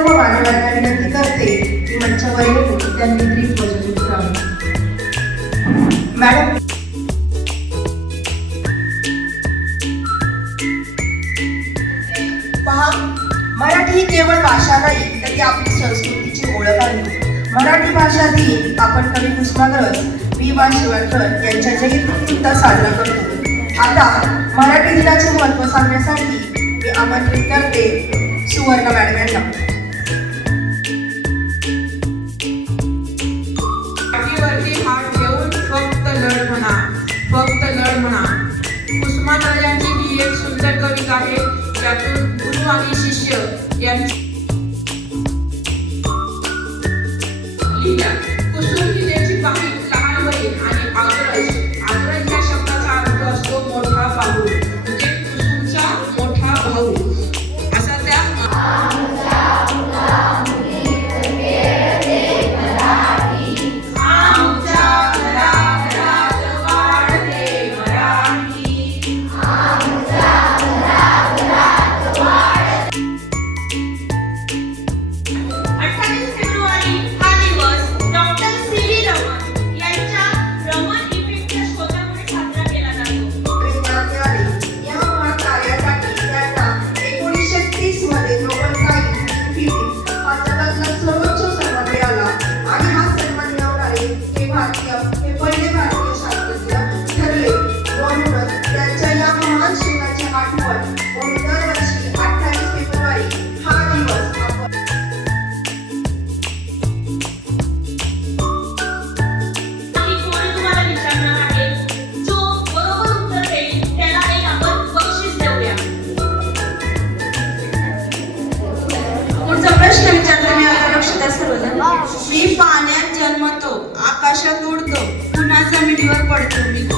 सर्व मान्यवरांना विनंती करते की मंचावर येऊन त्यांनी ब्रीफ वचन करावे. मॅडम. पहा, मराठी ही केवळ भाषा नाही तर ती आपली संस्कृतीची ओळख आहे. मराठी भाषा दिन आपण कवी कुसुमाग्रज वि.वा. शिरवाडकर यांच्या जयंतीनिमित्त साजरा करतो. आता मराठी दिनाचे महत्त्व सांगण्यासाठी मी आमंत्रित करते सुवर्ण मॅडम यांना. पाठीवरती हात ठेवून फक्त लढ म्हणा, फक्त लढ म्हणा. कुसुमाग्रजांची ही एक सुंदर कविता आहे. यातून गुरु आणि शिष्य यांची कुसुम किल्ल्याची पाही लहान वडील आणि आग्रज या शब्दाचा अर्थ असतो मोठा भाऊ, म्हणजे कुसुमचा मोठा भाऊ असा त्या मी पाण्यात जन्मतो, आकाशात उडतो, पुन्हा जमिनीवर पडतो. मी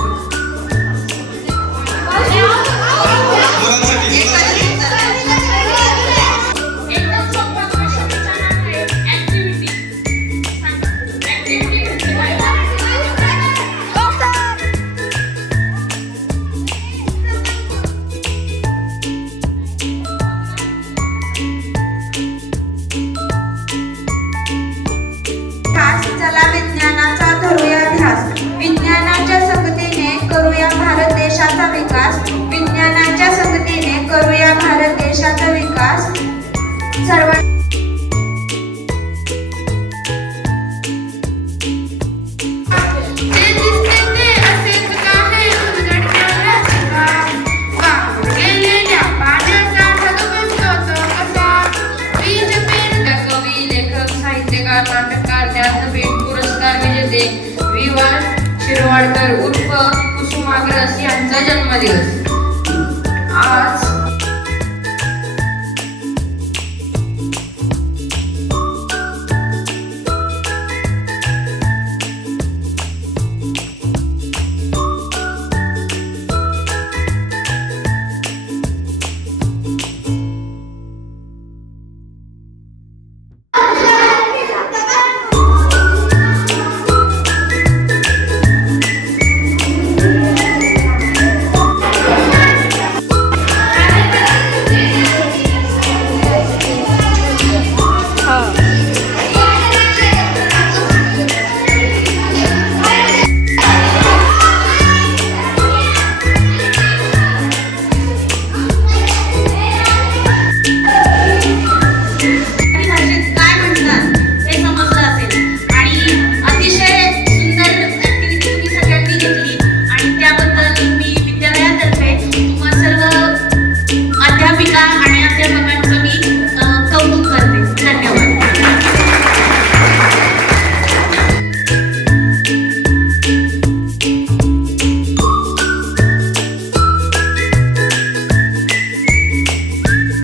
चला विज्ञानाचा धरूया ध्यास, विज्ञानाच्या संगतीने करूया भारत देशाचा विकास, विज्ञानाच्या संगतीने करूया भारत देशाचा विकास. वि.वा. शिरवाडकर उर्फ कुसुमाग्रज यांचा जन्मदिवस.